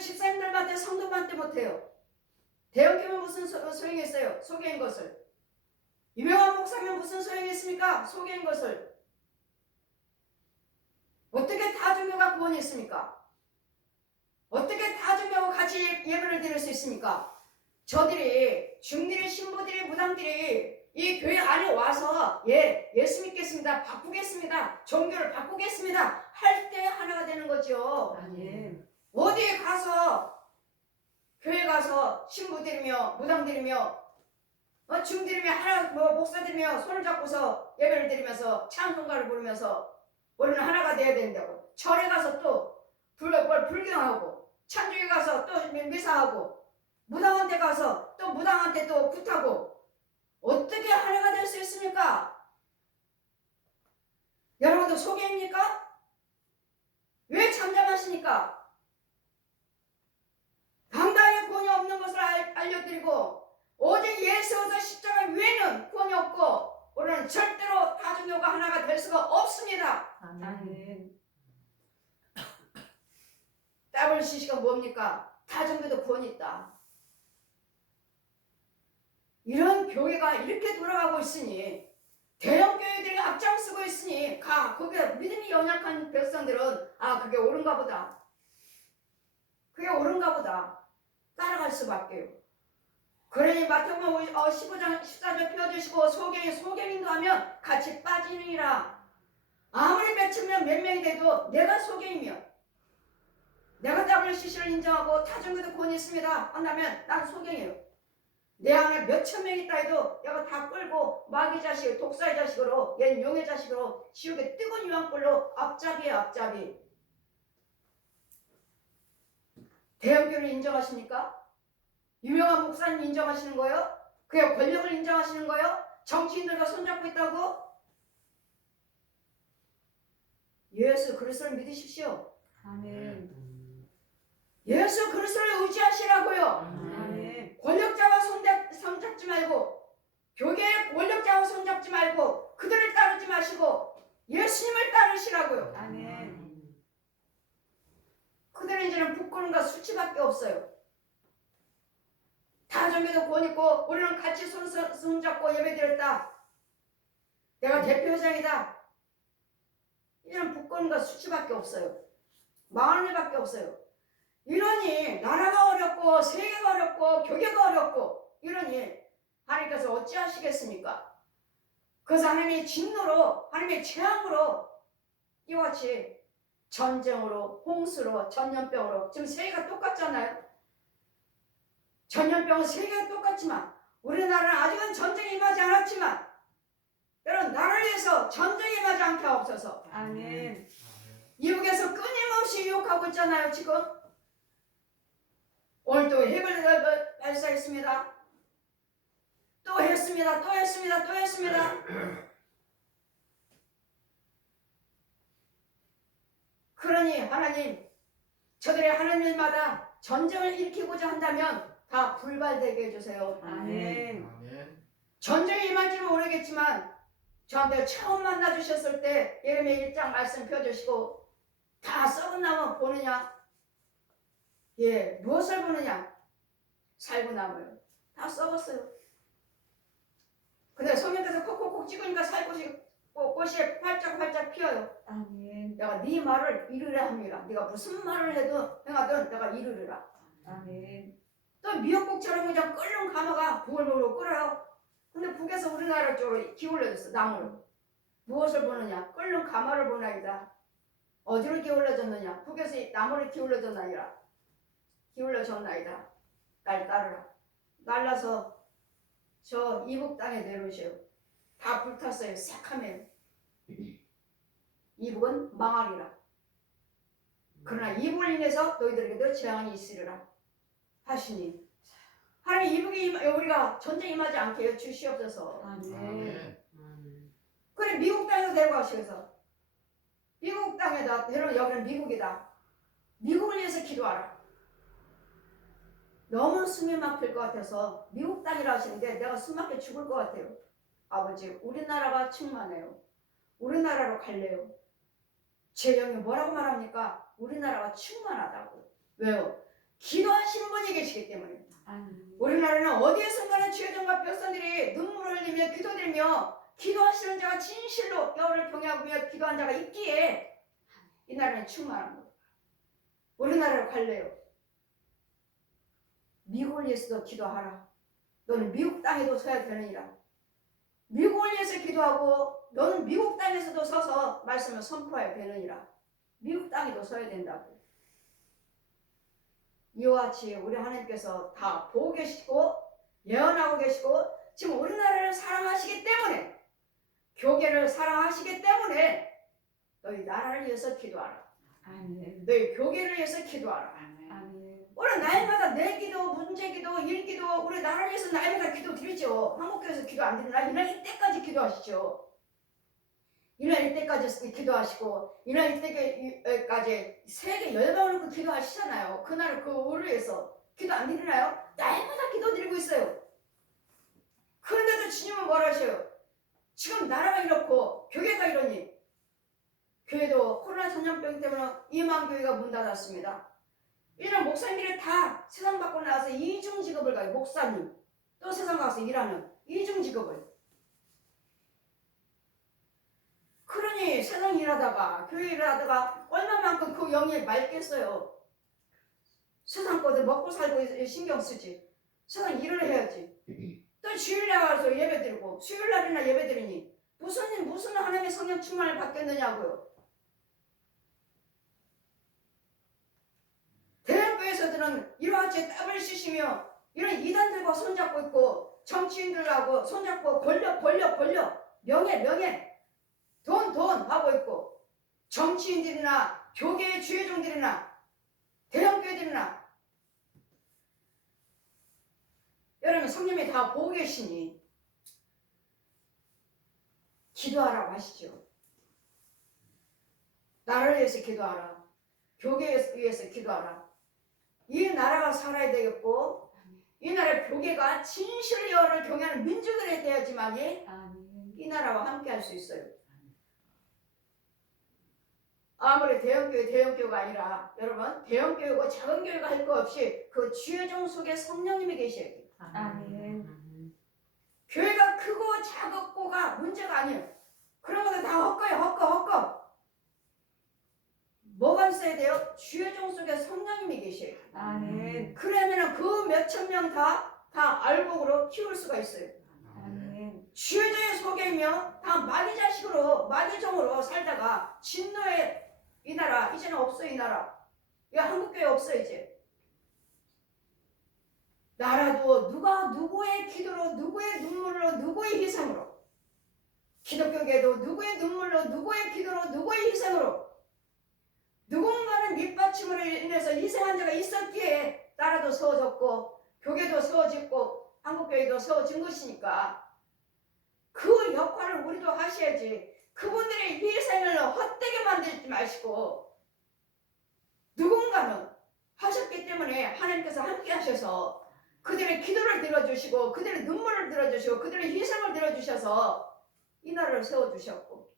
집사님들한테 성도한테 못해요. 대형교회는 무슨 소용이 있어요? 소개인 것을. 유명한 목사면 무슨 소용이 있습니까? 소개인 것을. 어떻게 다중교가 구원이 있습니까? 어떻게 다중교하고 같이 예배를 드릴 수 있습니까? 저들이 중들이 신부들이 무당들이 이 교회 안에 와서 예수 믿겠습니다, 바꾸겠습니다, 종교를 바꾸겠습니다 할 때 하나가 되는 거죠. 아멘. 어디에 가서 교회 가서 신부들이며 무당들이며 중들이며 하나 목사들이며 손을 잡고서 예배를 드리면서 찬송가를 부르면서 우리는 하나가 돼야 된다고. 절에 가서 또 불경하고 찬주에 가서 또 미사하고 무당한테 가서 또 무당한테 또 굿하고 어떻게 하나가 될 수 있습니까? 여러분도 소개입니까? 왜 잠잠하십니까? 당당히 구원이 없는 것을 알려드리고 오직 예수의 십자가 외에는 구원이 없고 우리는 절대로 다중교가 하나가 될 수가 없습니다. 아멘. WCC가 뭡니까? 다중교도 구원이 있다. 이런 교회가 이렇게 돌아가고 있으니 대형 교회들이 앞장서고 있으니 거기에 믿음이 연약한 백성들은 그게 옳은가 보다. 그게 옳은가 보다. 따라갈 수밖에요. 그러니 마태복음 15장 14절 펴주시고 소경인도 하면 같이 빠지느니라. 아무리 몇천명 몇 명이 돼도 내가 소경이면 내가 WCC를 인정하고 다중교도 구원이 있습니다 한다면 난 소경이에요. 내 안에 몇천 명 있다 해도 내가 다 끌고 마귀 자식, 독사의 자식으로 얘는 용의 자식으로 지옥의 뜨거운 유황불로 앞잡이에요. 앞잡이. 대형교를 인정하십니까? 유명한 목사님 인정하시는 거예요? 그의 권력을 인정하시는 거예요? 정치인들과 손잡고 있다고? 예수 그리스도를 믿으십시오. 아멘. 예수 그리스도를 의지하시라고요. 아멘. 권력자와 손잡지 말고 교계의 권력자와 손잡지 말고 그들을 따르지 마시고 예수님을 따르시라고요. 아멘. 그들은 이제는 부끄러움과 수치밖에 없어요. 다중교도 구원 있고 우리는 같이 손잡고 예배드렸다. 내가 대표회장이다. 이제는 부끄러움과 수치밖에 없어요. 망할 일밖에 없어요. 이러니 나라가 어렵고 세계가 어렵고 교계가 어렵고 이러니 하나님께서 어찌하시겠습니까? 그래서 하나님의 진노로 하나님의 재앙으로 이와 같이 전쟁으로 홍수로 전염병으로 지금 세계가 똑같잖아요. 전염병은 세계가 똑같지만 우리나라는 아직은 전쟁이 임하지 않았지만 여러분 나라를 위해서 전쟁이 임하지 않게 하옵소서. 아멘. 미국에서 끊임없이 유혹하고 있잖아요. 지금 오늘 또 핵을 발사했습니다. 또 했습니다. 또 했습니다. 또 했습니다. 그러니 하나님 저들의 하는 일마다 전쟁을 일으키고자 한다면 다 불발되게 해주세요. 아멘. 전쟁이 임할지는 모르겠지만 저한테 처음 만나 주셨을 때 예레미야 1장 말씀 펴주시고 다 썩은 나무 보느냐? 무엇을 보느냐? 살구나무요. 다 썩었어요. 근데 성령께서 콕콕콕 찍으니까 꽃이 활짝활짝 피어요. 아멘. 내가 네 말을 이루려 합니다. 네가 무슨 말을 행하든 내가 이루리라. 아멘. 또 미역국처럼 그냥 끓는 가마가 부글부글 끓어요. 근데 북에서 우리나라 쪽으로 기울어졌어. 나무로. 무엇을 보느냐? 끓는 가마를 보나이다. 어디로 기울어졌느냐? 북에서 나무를 기울어졌나이다. 기울어졌나이다. 날 따르라. 날라서 저 이북 땅에 내려오세요. 다 불탔어요. 새카매요. 이북은 망하리라. 그러나 이북을 인해서 너희들에게도 재앙이 있으리라 하시니 하나님 이북이 우리가 전쟁 임하지 않게 주시옵소서. 아멘. 그래 미국 땅에서 데려가셔서 미국 땅에다 여기는 미국이다. 미국을 위해서 기도하라. 너무 숨이 막힐 것 같아서 미국 땅이라 하시는데 내가 숨 막혀 죽을 것 같아요. 아버지 우리나라가 충만해요. 우리나라로 갈래요. 재령이 뭐라고 말합니까? 우리나라가 충만하다고. 왜요? 기도하시는 분이 계시기 때문에 아멘. 우리나라는 어디에선가는 죄정과 백성들이 눈물을 흘리며 기도드리며 기도하시는 자가 진실로 여호와를 경외하며 기도한 자가 있기에 이 나라는 충만한 겁니다. 우리나라를 갈래요. 미국을 위해서도 기도하라. 너는 미국 땅에도 서야 되느니라. 미국을 위해서 기도하고 너는 미국 땅에서도 서서 말씀을 선포해야 되느니라. 미국 땅에도 서야 된다고. 이와 같이 우리 하나님께서 다 보고 계시고 예언하고 계시고 지금 우리나라를 사랑하시기 때문에 교계를 사랑하시기 때문에 너희 나라를 위해서 기도하라. 아멘. 너희 교계를 위해서 기도하라. 아멘. 우리 날마다 내 기도, 문제 기도, 일 기도 우리 나라를 위해서 날마다 기도 드리죠. 한국교회에서 기도 안 드리나? 이날 이때까지 기도하시죠. 이날 이때까지 기도하시고 이날 이때까지 세계 열방을 놓고 기도하시잖아요. 그날 그를 위해서 기도 안 드리나요? 날마다 기도 드리고 있어요. 그런데도 주님은 뭐라 하셔요? 지금 나라가 이렇고 교회가 이러니 교회도 코로나 전염병 때문에 2만 교회가 문 닫았습니다. 이런 목사님들이 다 세상 밖으로 나와서 이중 직업을 가요. 목사님 또 세상 가서 일하는 이중 직업을. 그러니 세상 일하다가 교회 일하다가 얼마만큼 그 영이 맑겠어요. 세상 것들 먹고 살고 신경 쓰지. 세상 일을 해야지. 또 주일 나가서 예배 드리고 수요일 날이나 예배 드리니 무슨 하나님의 성령 충만을 받겠느냐고요. 대학교에서들은 이와 같이 땀을 씻으며 이런 이단들과 손잡고 있고 정치인들하고 손잡고 권력 명예 돈 하고 있고 정치인들이나 교계의 주회종들이나 대형교회들이나 여러분 성령이 다 보고 계시니 기도하라고 하시죠. 나라를 위해서 기도하라. 교계에 위해서 기도하라. 이 나라가 살아야 되겠고 이 나라의 교계가 진실로 여호와를 경외하는 민족들이 되어야지만이 이 나라와 함께 할 수 있어요. 아무리 대형교회가 아니라 여러분 대형교회고 작은교회가 할 거 없이 그 주의종 속에 성령님이 계셔야 돼요. 아멘. 교회가 크고 작고가 문제가 아니에요. 그런 것들 다 헛거. 뭐가 있어야 돼요? 주의종 속에 성령님이 계셔요. 아멘. 그러면 그 몇천 명 다 알곡으로 키울 수가 있어요. 아멘. 주의종의 속에면 다 마귀종으로 살다가 진노의 이 나라 이제는 없어. 이 나라 한국교회 없어. 이제 나라도 누가 누구의 기도로 누구의 눈물로 누구의 희생으로 기독교계도 누구의 눈물로 누구의 기도로 누구의 희생으로 누군가는 밑받침으로 인해서 희생한 자가 있었기에 나라도 세워졌고 교계도 세워졌고 한국교회도 세워진 것이니까 그 역할을 우리도 하셔야지. 그분들의 희생을 헛되게 만들지 마시고 누군가는 하셨기 때문에 하나님께서 함께 하셔서 그들의 기도를 들어주시고 그들의 눈물을 들어주시고 그들의 희생을 들어주셔서 이 나라를 세워주셨고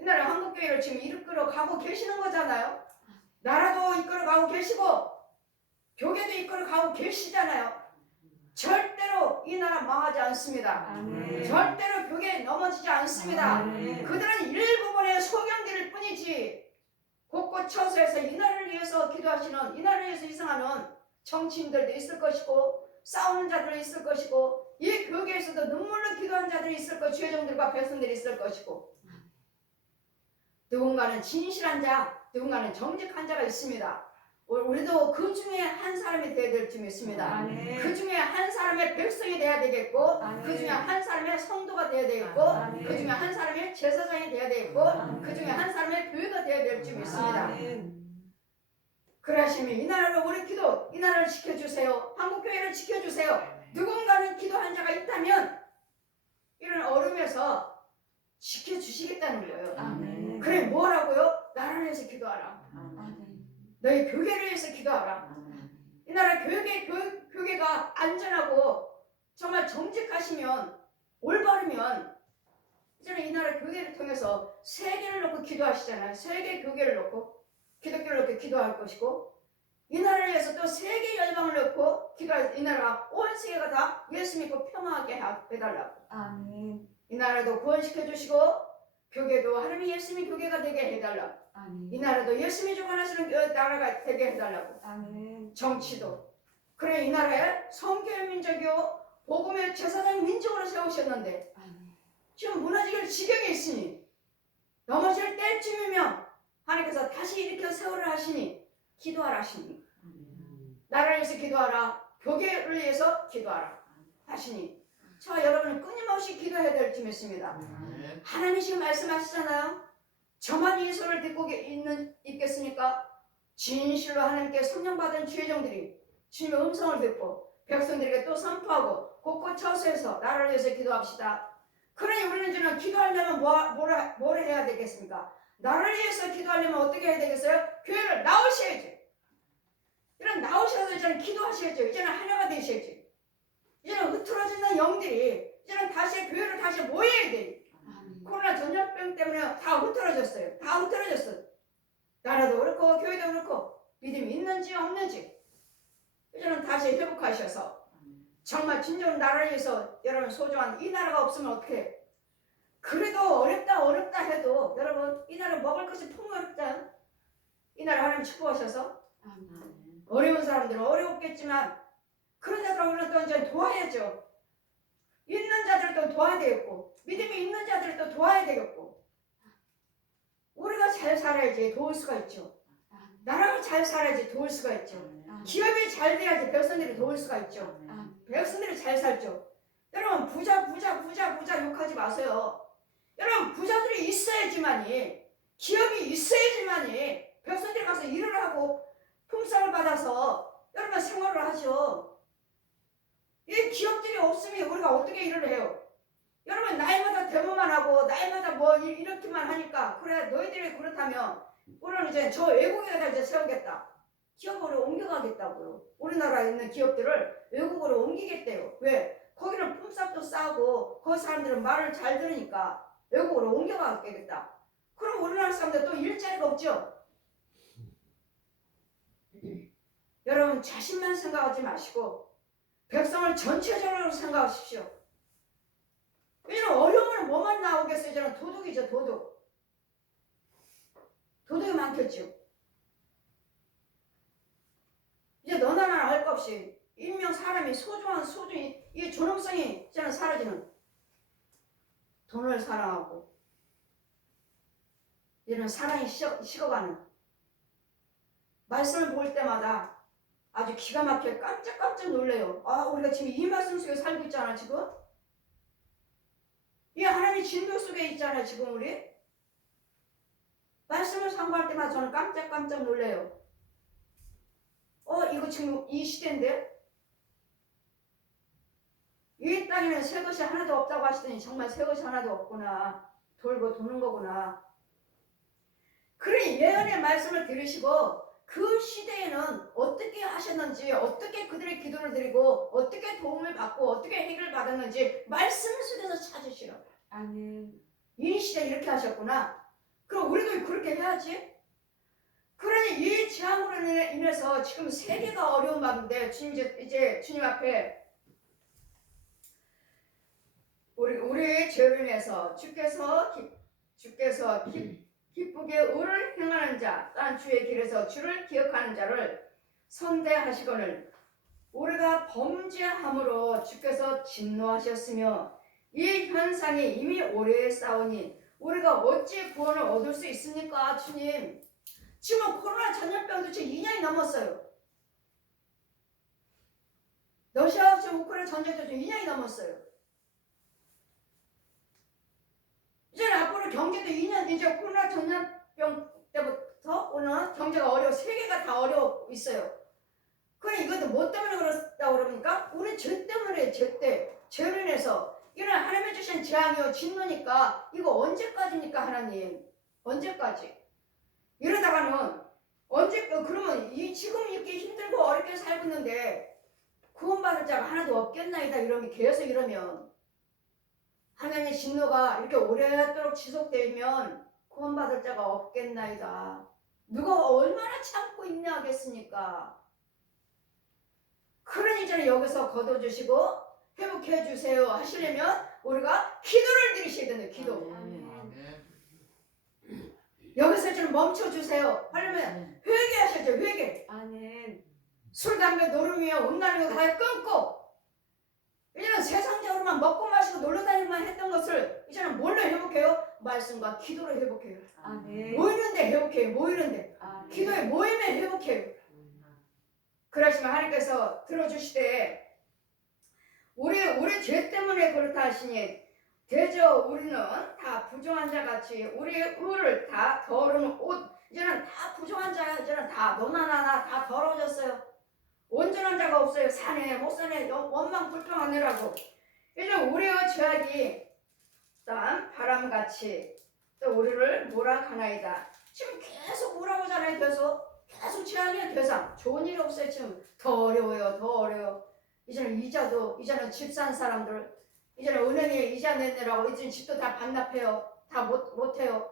이 나라 한국교회를 지금 이끌어가고 계시는 거잖아요. 나라도 이끌어가고 계시고 교계도 이끌어가고 계시잖아요. 절대로 이 나라 망하지 않습니다. 아멘. 절대로 교계에 넘어지지 않습니다. 아멘. 그들은 일부분의 소경들일 뿐이지 곳곳 처소에서 이 나라를 위해서 기도하시는 이 나라를 위해서 희생하는 정치인들도 있을 것이고 싸우는 자들도 있을 것이고 이 교계에서도 눈물로 기도하는 자들이 있을 것이고 주의종들과 백성들이 있을 것이고 누군가는 진실한 자 누군가는 정직한 자가 있습니다. 우리도 그 중에 한 사람이 되어야 될 줄 믿습니다. 아멘. 그 중에 한 사람의 백성이 되어야 되겠고 아멘. 그 중에 한 사람의 성도가 되어야 되겠고 아멘. 그 중에 한 사람의 제사장이 되어야 되겠고 아멘. 그 중에 한 사람의 교회가 되어야 될 줄 믿습니다. 아멘. 그러시면 이 나라를 우리 이 나라를 지켜주세요. 한국교회를 지켜주세요. 누군가는 기도한 자가 있다면 이런 어려움에서 지켜주시겠다는 거예요. 아멘. 그래 뭐라고요? 나라를 위해서 기도하라. 아멘. 너희 교회를 위해서 기도하라. 이 나라 교계가 안전하고 정말 정직하시면 올바르면 이제는 이 나라 교계를 통해서 세계를 놓고 기도하시잖아요. 세계 교계를 놓고 기독교를 놓고 기도할 것이고 이 나라를 위해서 또 세계 나라도 이 나라가 온 세계가 다 예수 믿고 평화하게 해달라고. 아멘. 이 나라도 구원시켜 주시고 교계도 하나님이 예수 믿 교계가 되게 해달라고. 이 아멘. 나라도 예수 믿고 하시는 나라가 되게 해달라고. 아멘. 정치도 그래 이 나라에 성교의 민족이요 복음의 제사장 민족으로 세우셨는데 아멘. 지금 무너질 지경에 있으니 넘어질 때쯤이면 하나님께서 다시 일으켜 세우라 하시니 기도하라 하시니 나라를 위해서 기도하라 교계를 위해서 기도하라 하시니 저 여러분은 끊임없이 기도해야 될 쯤 있습니다. 하나님이 지금 말씀하시잖아요. 저만 이 소리를 듣고 있겠습니까? 진실로 하나님께 성령받은 주의종들이 주님의 음성을 듣고 백성들에게 또 선포하고 곳곳 처소에서 나라를 위해서 기도합시다. 그러니 우리는 지금 기도하려면 뭐를 해야 되겠습니까? 나라를 위해서 기도하려면 어떻게 해야 되겠어요? 교회를 나오셔야지. 이런 나오셔서 이제는 기도하셔야죠. 이제는 하나가 되셔야지. 이제는 흐트러지는 영들이 이제는 다시 교회를 다시 모여야 돼. 코로나 전염병 때문에 다 흐트러졌어요. 다 흐트러졌어요. 나라도 그렇고 교회도 그렇고 믿음이 있는지 없는지 이제는 다시 회복하셔서 정말 진정 나라를 위해서 여러분 소중한 이 나라가 없으면 어떡해. 그래도 어렵다 해도 여러분 이 나라 먹을 것이 풍요롭다. 이 나라 하나님 축복하셔서 어려운 사람들은 어렵겠지만 그런 자들은 우리는 또 이제 도와야죠. 있는 자들도 도와야 되겠고 믿음이 있는 자들도 도와야 되겠고 우리가 잘 살아야지 도울 수가 있죠. 나라가 잘 살아야지 도울 수가 있죠. 기업이 잘 돼야지 백성들이 도울 수가 있죠. 백성들이 잘 살죠. 여러분 부자 욕하지 마세요. 여러분 부자들이 있어야지만이 기업이 있어야지만이 백성들이 가서 일을 하고 품삯을 받아서 여러분 생활을 하죠. 이 기업들이 없으면 우리가 어떻게 일을 해요? 여러분 나이마다 데모만 하고 나이마다 뭐 이렇게만 하니까 그래 너희들이 그렇다면 우리는 이제 저 외국에다 이제 세우겠다. 기업으로 옮겨가겠다고요. 우리나라에 있는 기업들을 외국으로 옮기겠대요. 왜? 거기는 품삯도 싸고 거기 사람들은 말을 잘 들으니까 외국으로 옮겨가겠다. 그럼 우리나라 사람들 또 일자리가 없죠. 여러분 자신만 생각하지 마시고 백성을 전체적으로 생각하십시오. 왜냐면 어려우면 뭐만 나오겠어요? 저는 도둑이죠. 도둑이 많겠죠. 이제 너나 나나 할 것 없이 인명 사람이 소중히 이 존엄성이 이제는 사라지는 돈을 사랑하고 이런 사랑이 식어가는 말씀을 볼 때마다 아주 기가 막히게 깜짝 놀래요. 아 우리가 지금 이 말씀 속에 살고 있잖아 지금. 이 하나님의 진도 속에 있잖아요 지금 우리. 말씀을 상고할 때마다 저는 깜짝 놀래요. 이거 지금 이 시대인데 이 땅에는 새 것이 하나도 없다고 하시더니 정말 새 것이 하나도 없구나. 돌고 도는 거구나. 그러니 예언의 말씀을 들으시고 그 시대에는 어떻게 하셨는지 어떻게 그들의 기도를 드리고 어떻게 도움을 받고 어떻게 해결을 받았는지 말씀 속에서 찾으시라고. 아멘. 이 시대에 이렇게 하셨구나. 그럼 우리도 그렇게 해야지. 그러니 이 재앙으로 인해서 지금 세계가 어려운 가운데 주님 이제 주님 앞에 우리 죄를 인해서 주께서 기쁘게 의를 행하는 자, 딴 주의 길에서 주를 기억하는 자를 선대하시거늘 우리가 범죄함으로 주께서 진노하셨으며 이 현상이 이미 오래 싸우니 우리가 어찌 구원을 얻을 수 있습니까, 주님? 지금 코로나 전염병도 지금 2년이 넘었어요. 러시아와 지금 우크라이나 전쟁도 지금 2년이 넘었어요. 이제 앞으로 경제도 2년 이제 코로나 전염병 때부터 오는 경제가 어려워 세계가 다 어려워 있어요. 그래 이것도 뭐 때문에 그렇다고 그럽니까? 우리 죄 때문에 죄로 인해서 이런 하나님이 주신 재앙이요 진노니까 이거 언제까지입니까 하나님? 언제까지? 이러다가는 그러면 지금 이렇게 힘들고 어렵게 살고 있는데 구원받을 자가 하나도 없겠나이다 이러면 계속 이러면 하나님의 진노가 이렇게 오랫도록 지속되면 구원받을 자가 없겠나이다. 누가 얼마나 참고 인내하겠습니까? 그러니 이제는 여기서 거둬주시고 회복해 주세요 하시려면 우리가 기도를 드리셔야 된다. 기도. 여기서 좀 멈춰 주세요 하려면 회개하셔야죠. 회개. 아멘. 술, 담배, 노름이며 온나는 거 다 끊고 이제는 세상적으로만 먹고 마시고 놀러 다니기만 했던 것을 이제는 뭘로 회복해요? 말씀과 기도로 회복해요. 아멘. 모이는데 회복해요. 모이는데 아멘. 기도에 모이면 회복해요. 그러시면 하나님께서 들어주시되 우리 죄 때문에 그렇다 하시니 대저 우리는 다 부정한 자 같이 우리의 의를 다 더러운 옷 이제는 다 부정한 자 이제는 다 너나 나나 다 더러워졌어요. 온전한 자가 없어요. 사네 못 사네 원망 불평하느라고 이제 우리의 죄악이 땀 바람같이 또 우리를 몰아가나이다. 지금 계속 몰아오잖아요. 계속 죄악이에요. 대상 좋은 일이 없어요. 지금 더 어려워요. 더 어려워요. 이제는 이자도 이제는 집 산 사람들 이제는 은행에 이자 내느라고 이제는 집도 다 반납해요. 다 못해요.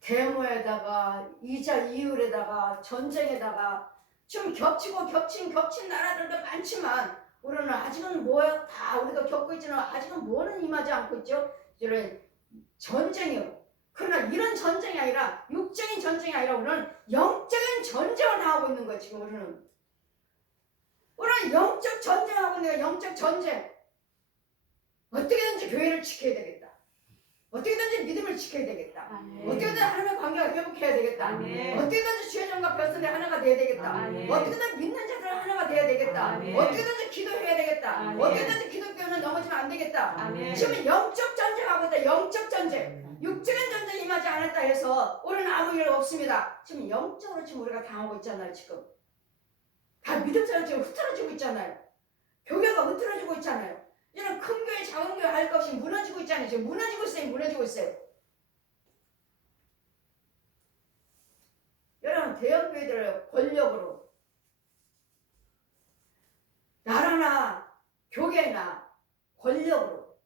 데모에다가 이자 이율에다가 전쟁에다가 좀 겹친 나라들도 많지만 우리는 아직은 뭐예요? 다 우리도 겪고 있지만 아직은 뭐는 임하지 않고 있죠? 이런 전쟁이요. 그러나 이런 전쟁이 아니라 육적인 전쟁이 아니라 우리는 영적인 전쟁을 하고 있는 거예요. 지금 우리는 영적 전쟁하고 있는 거예요. 영적 전쟁. 어떻게든지 교회를 지켜야 되겠다. 어떻게든지 믿음을 지켜야 되겠다. 아멘. 어떻게든 하나님의 관계가 회복해야 되겠다. 아멘. 어떻게든지 죄정과 별선이 하나가 돼야 되겠다. 아멘. 어떻게든 믿는 자들 하나가 돼야 되겠다. 아멘. 어떻게든지 기도해야 되겠다. 아멘. 어떻게든지 기독교는 넘어지면 안 되겠다. 아멘. 지금 영적 전쟁하고 있다. 영적 전쟁. 육적인 전쟁이 임하지 않았다 해서 우리는 아무 일 없습니다. 지금 영적으로 지금 우리가 당하고 있잖아요. 지금 다 믿음자가 지금 흐트러지고 있잖아요. 교회가 흐트러지고 있잖아요. 이제는 큰 교회 작은 교회 할 것이 무너지고 있잖아요. 지금 무너지고 있어요. 여러분 대형 교회들을 권력으로 나라나 교계나 권력으로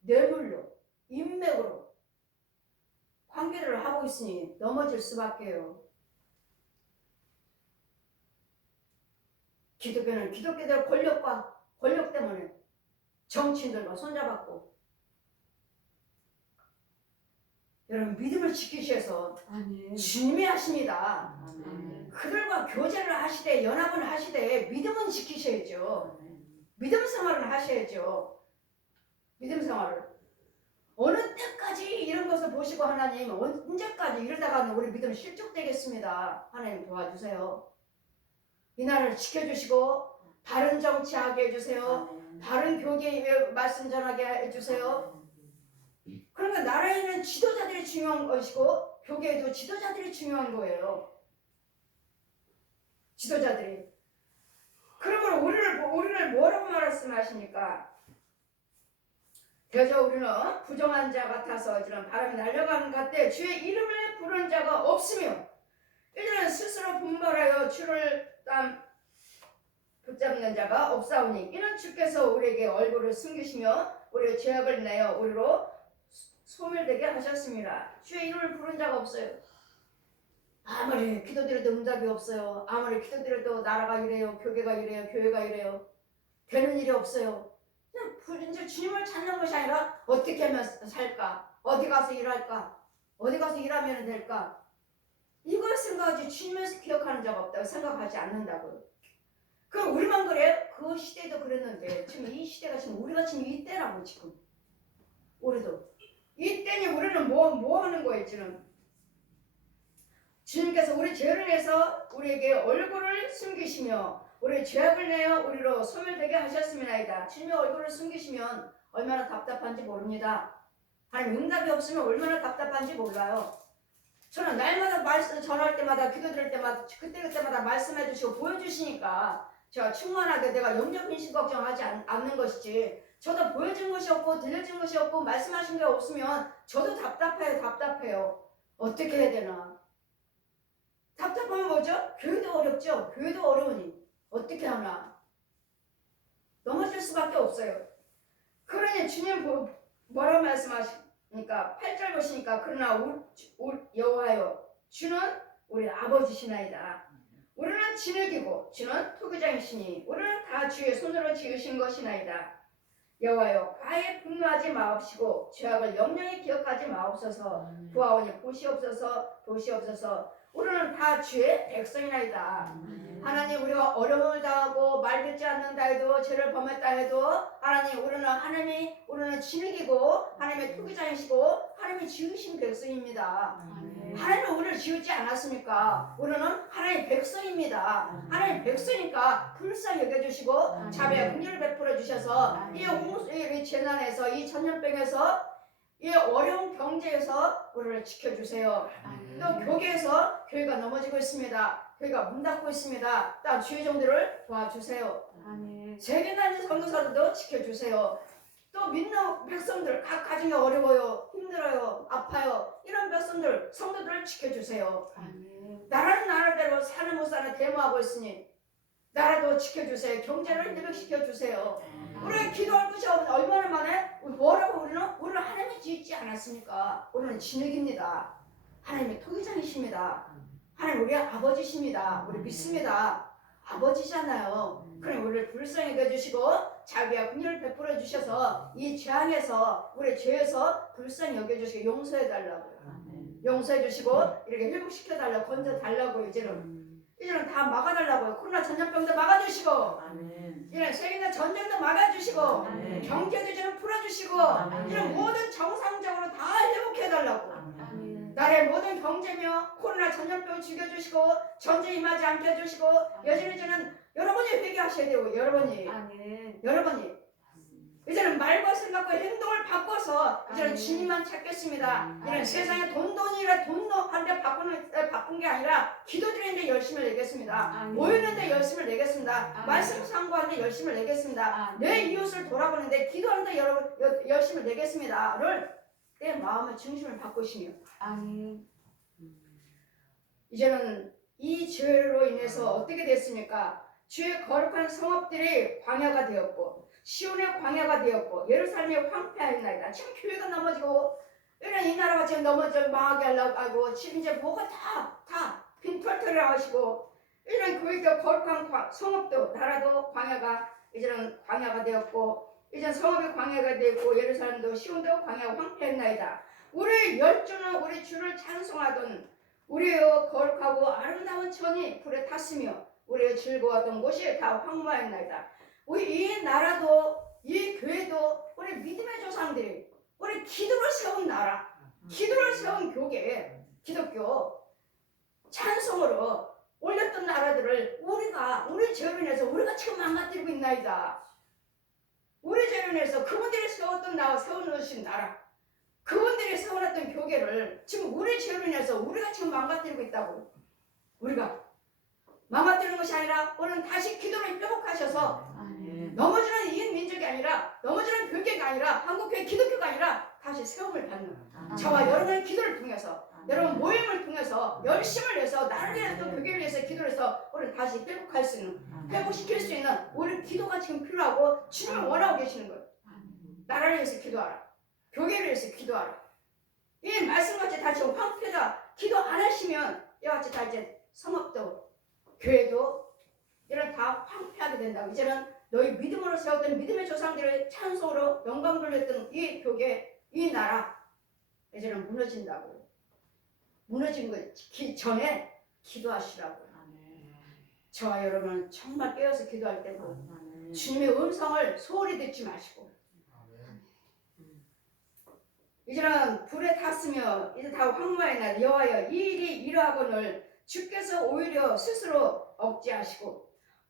뇌물로 인맥으로 관계를 하고 있으니 넘어질 수밖에요. 기독교는 기독교들 권력 때문에 정치인들과 손잡았고 여러분 믿음을 지키셔서 아멘. 주님이 하십니다. 아멘. 그들과 교제를 하시되 연합을 하시되 믿음은 지키셔야죠. 믿음 생활을 하셔야죠. 믿음 생활을 어느 때까지 이런 것을 보시고 하나님 언제까지 이러다가는 우리 믿음 실족되겠습니다. 하나님 도와주세요. 이 나라를 지켜주시고 바른 정치하게 해주세요. 바른 교계에 말씀 전하게 해주세요. 그러니까 나라에는 지도자들이 중요한 것이고 교계에도 지도자들이 중요한 거예요. 지도자들이. 그러면 우리를 뭐라고 말씀하십니까? 대저 우리는 부정한 자 같아서 이런 바람이 날려가는 것 같되 주의 이름을 부르는 자가 없으며 이제는 스스로 분발하여 주를 붙잡는 자가 없사오니 이는 주께서 우리에게 얼굴을 숨기시며 우리의 죄악을 내어 우리로 소멸되게 하셨습니다. 주의 이름을 부른 자가 없어요. 아무리 기도드려도 응답이 없어요. 아무리 기도드려도 나라가 이래요. 교회가 이래요. 되는 일이 없어요. 그냥 이제 주님을 찾는 것이 아니라 어떻게 하면 살까? 어디 가서 일할까? 어디 가서 일하면 될까? 이걸 생각하지 주님을 기억하는 자가 없다고 생각하지 않는다고요. 그럼 우리만 그래요? 그 시대도 그랬는데 지금 이 시대가 지금 우리가 지금 이때라고 지금 우리도 이때니 우리는 뭐 하는 거예요 지금? 주님께서 우리 죄를 해서 우리에게 얼굴을 숨기시며 우리의 죄악을 내어 우리로 소멸되게 하셨음이나이다. 주님의 얼굴을 숨기시면 얼마나 답답한지 모릅니다. 하나님 응답이 없으면 얼마나 답답한지 몰라요. 저는 날마다 말씀 전할 때마다 기도드릴 때마다 그때마다 말씀해 주시고 보여주시니까 제가 충만하게 내가 영적 근심 걱정하지 않는 것이지 저도 보여준 것이 없고 들려준 것이 없고 말씀하신 게 없으면 저도 답답해요. 어떻게 해야 되나? 답답하면 뭐죠? 교회도 어렵죠? 교회도 어려우니 어떻게 하나? 넘어질 수밖에 없어요. 그러니 주님 뭐라고 말씀하십니까? 8절 보시니까 그러나 여호와여 주는 우리 아버지시나이다. 우리는 진흙이고 주는 토기장이시니 우리는 다 주의 손으로 지으신 것이나이다. 여호와여 과에 분노하지 마옵시고 죄악을 영영히 기억하지 마옵소서. 구하오니 보시옵소서. 우리는 다 주의 백성이나이다. 하나님, 우리가 어려움을 당하고 말 듣지 않는다 해도 죄를 범했다 해도 하나님, 우리는 진흙이고 하나님의 토기장이시고 하나님이 지으신 백성입니다. 하나님은 우리를 지었지 않았습니까? 우리는 하나님의 백성입니다. 하나님의 백성이니까 불쌍히 여겨주시고 자비와 긍휼을 베풀어 주셔서 이 재난에서, 이 전염병에서, 이 어려운 경제에서 우리를 지켜주세요. 또 교회가 넘어지고 있습니다. 교회가 문 닫고 있습니다. 또 주의 종들을 도와주세요. 세계 다니는 선교사들도 지켜주세요. 또 믿는 백성들, 각 가정이 어려워요, 힘들어요, 아파요, 이런 백성들, 성도들을 지켜주세요. 나라는 나라대로 사는 못 사는 데모하고 있으니 나라도 지켜주세요. 경제를 회복시켜주세요. 우리가 기도할 것이 얼마나 만에 뭐라고 우리는 하나님이 지었지 않았습니까? 우리는 진흙입니다. 하나님의 토기장이십니다. 하나님 우리의 아버지십니다. 우리 믿습니다. 아버지잖아요. 그럼 우리를 불쌍히 여겨주시고 자비와 긍휼을 베풀어 주셔서 이 재앙에서, 우리 죄에서 불쌍히 여겨주시고 용서해 달라고요. 용서해 주시고 이렇게 회복시켜 달라고, 건져 달라고. 이제는 다 막아달라고요. 코로나 전염병도 막아주시고, 이런 세계적 전쟁도 막아주시고, 경제도 이제는 풀어주시고, 이런 모든 정상적으로 다 회복해 달라고. 나라의 모든 경제며 코로나 전염병 죽여주시고, 전쟁 임하지 않게 해주시고, 여전히 이제는 여러분이 회개하셔야 되고, 여러분이 이제는 말과 생각과 행동을 바꿔서 이제는 주님만 찾겠습니다. 이제는 세상에 돈이라 돈한데 바쁜 게 아니라 기도드리는데 열심을 내겠습니다. 모이는데 열심을 내겠습니다. 말씀 상고하는데 열심을 내겠습니다. 내 이웃을 돌아보는데 기도하는데 열심을 내겠습니다.를 내 마음의 중심을 바꾸시며 이제는 이 죄로 인해서 어떻게 됐습니까? 주의 거룩한 성읍들이 광야가 되었고 시온의 광야가 되었고 예루살렘이 황폐하였나이다. 지금 교회가 넘어지고 이런 이 나라가 지금 넘어져 망하게 하려고 하고 지금 이제 뭐가 다 빈털털이라고 하시고 이런 교회가 거룩한 성읍도 나라도 이제는 광야가 되었고 이제 성읍이 광야가 되었고 예루살렘도 시온도 광야가 황폐했나이다. 우리 열조는 우리 주를 찬송하던 우리의 거룩하고 아름다운 천이 불에 탔으며 우리의 즐거웠던 곳이 다 황무하였나이다. 우리 이 나라도 이 교회도 우리 믿음의 조상들이 우리 기도를 세운 나라, 기도를 세운 교계, 기독교 찬송으로 올렸던 나라들을 우리 죄로 인해서 우리가 지금 망가뜨리고 있나이다. 우리 죄로 인해서 그분들이 세워놓으신 나라, 그분들이 세워놨던 교계를 지금 우리 죄로 인해서 우리가 지금 망가뜨리고 있다고. 우리가 망가뜨리는 것이 아니라 오늘 다시 기도를 회복하셔서 넘어지는 이 민족이 아니라, 넘어지는 교계가 아니라, 한국교회 기독교가 아니라 다시 세움을 받는 저와 여러분의 기도를 통해서, 여러분 모임을 통해서 열심을 내서 나를 위해서 교계를 위해서 기도를 해서 우리를 다시 회복할 수 있는, 회복시킬 수 있는 우리 기도가 지금 필요하고 주님을 원하고 계시는 거예요. 나라를 위해서 기도하라, 교계를 위해서 기도하라. 이 말씀같이 다 지금 황폐다 기도 안 하시면 이와 같이 다 이제 성읍도 교회도 이런 다 황폐하게 된다고. 이제는 너희 믿음으로 세웠던 믿음의 조상들의 찬송으로 영광 돌렸던 이 교계, 이 나라 이제는 무너진다고요. 무너진 거 전에 기도하시라고요. 저와 여러분은 정말 깨어서 기도할 때고 주님의 음성을 소홀히 듣지 마시고 이제는 불에 탔으며 이제 다 황무하여 날 여호와여 이 일이 이러하거늘 주께서 오히려 스스로 억제하시고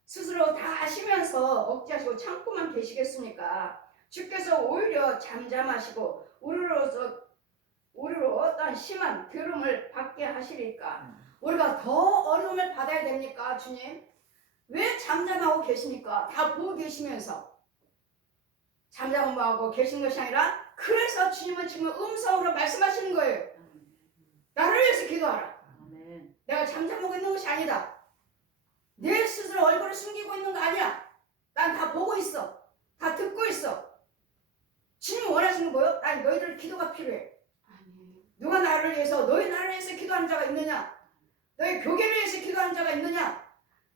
스스로 다 아시면서 억제하시고 참고만 계시겠습니까? 주께서 오히려 잠잠하시고 우리로 어떤 심한 들음을 받게 하시리까? 우리가 더 어려움을 받아야 됩니까? 주님 왜 잠잠하고 계십니까? 다 보고 계시면서 잠잠하고 계신 것이 아니라 그래서 주님은 지금 음성으로 말씀하시는 거예요. 나를 위해서 기도하라. 내가 잠잠하고 있는 것이 아니다. 내 스스로 얼굴을 숨기고 있는 거 아니야. 난 다 보고 있어. 다 듣고 있어. 주님 원하시는 거예요? 난 너희들 기도가 필요해. 누가 나를 위해서, 너희 나라를 위해서 기도하는 자가 있느냐? 너희 교계를 위해서 기도하는 자가 있느냐?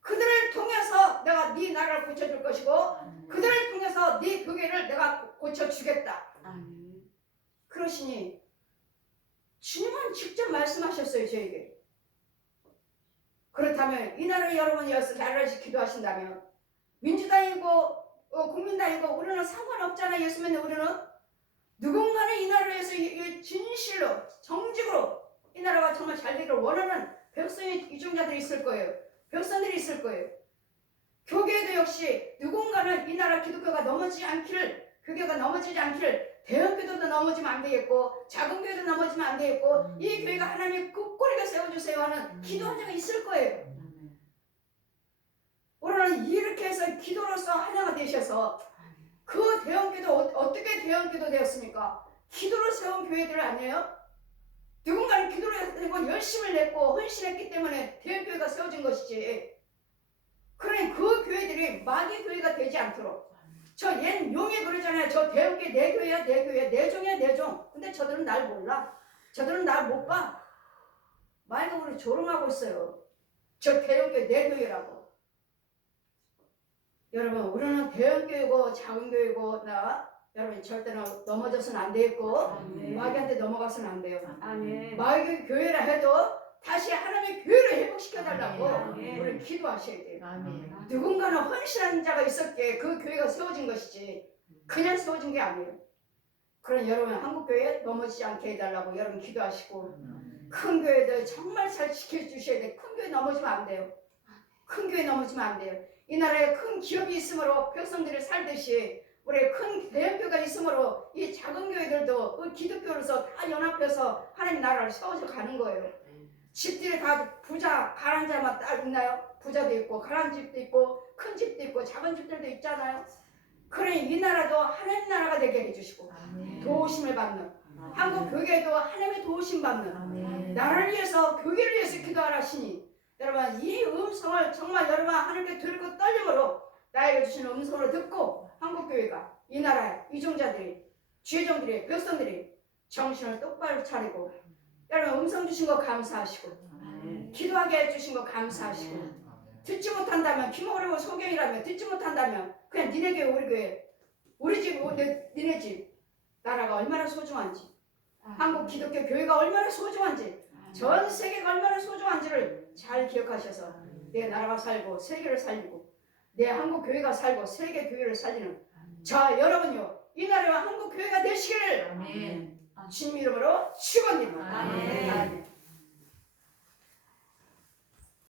그들을 통해서 내가 네 나라를 고쳐줄 것이고 그들을 통해서 네 교회를 내가 고쳐주겠다. 그러시니 주님은 직접 말씀하셨어요, 저에게. 그렇다면 이 나라를 여러분이 나라를 기도하신다면 민주당이고 국민당이고 우리는 상관없잖아요. 예수 믿는 우리는 누군가는 이 나라를 위해서 진실로 정직으로 이 나라가 정말 잘 되기를 원하는 백성의 이종자들이 있을 거예요. 백성들이 있을 거예요. 교계에도 역시 누군가는 이 나라 기독교가 넘어지지 않기를, 교계가 넘어지지 않기를, 대형교회도 넘어지면 안 되겠고 작은 교회도 넘어지면 안 되겠고 이 교회가 하나님이 굳건하게 세워주세요 하는 기도한 자가 있을 거예요. 오늘은 이렇게 해서 기도로서 하나가 되셔서 그 대형교회도 어떻게 대형교회도 되었습니까? 기도로 세운 교회들 아니에요? 누군가는 기도로 되고 열심을 냈고 헌신했기 때문에 대형교회가 세워진 것이지. 그러니 그 교회들이 마귀 교회가 되지 않도록. 저 옛 용이 그러잖아요. 저 대형교회 내 교회야 내 교회, 내 종이야 내 종. 근데 저들은 날 몰라. 저들은 날 못 봐. 마귀가 우리 조롱하고 있어요. 저 대형교회 내 교회라고. 여러분 우리는 대형교회고 작은 교회고 여러분 절대로 넘어져서는 안 되겠고 마귀한테 넘어가서는 안 돼요. 마귀 교회라 해도 다시 하나님의 교회를 회복시켜달라고 우리는 기도하셔야 돼요. 누군가는 헌신한 자가 있었기에 그 교회가 세워진 것이지 그냥 세워진 게 아니에요. 그런 여러분 한국교회 넘어지지 않게 해달라고 여러분 기도하시고 큰 교회들 정말 잘 지켜주셔야 돼요. 큰 교회 넘어지면 안 돼요. 큰 교회 넘어지면 안 돼요. 이 나라에 큰 기업이 있으므로 백성들이 살듯이 우리 큰 대형교회가 있으므로 이 작은 교회들도 그 기독교로서 다 연합해서 하나님 나라를 세워져 가는 거예요. 집들이 다 부자 가난 자만 딱 있나요? 부자도 있고 가난 집도 있고 큰 집도 있고 작은 집들도 있잖아요. 그러니 이 나라도 하나님 나라가 되게 해주시고 도우심을 받는 한국 교회도 하나님의 도우심 받는 나라를 위해서 교회를 위해서 기도하라 하시니 여러분 이 음성을 정말 여러분 하나님께 들고 떨림으로 나에게 주시는 음성을 듣고 한국교회가 이 나라의 이종자들이 죄종들이 백성들이 정신을 똑바로 차리고 여러분 음성 주신 거 감사하시고 기도하게 해주신 거 감사하시고 듣지 못한다면 김어리고 소경이라면 듣지 못한다면 그냥 니네 교회 우리 교회 우리 집 니네 집 나라가 얼마나 소중한지 한국 기독교 교회가 얼마나 소중한지 전 세계가 얼마나 소중한지를 잘 기억하셔서 내 나라가 살고 세계를 살리고 내 한국 교회가 살고 세계 교회를 살리는 자 여러분요 이 나라와 한국 교회가 되시기를 주님 이름으로 축원드립니다.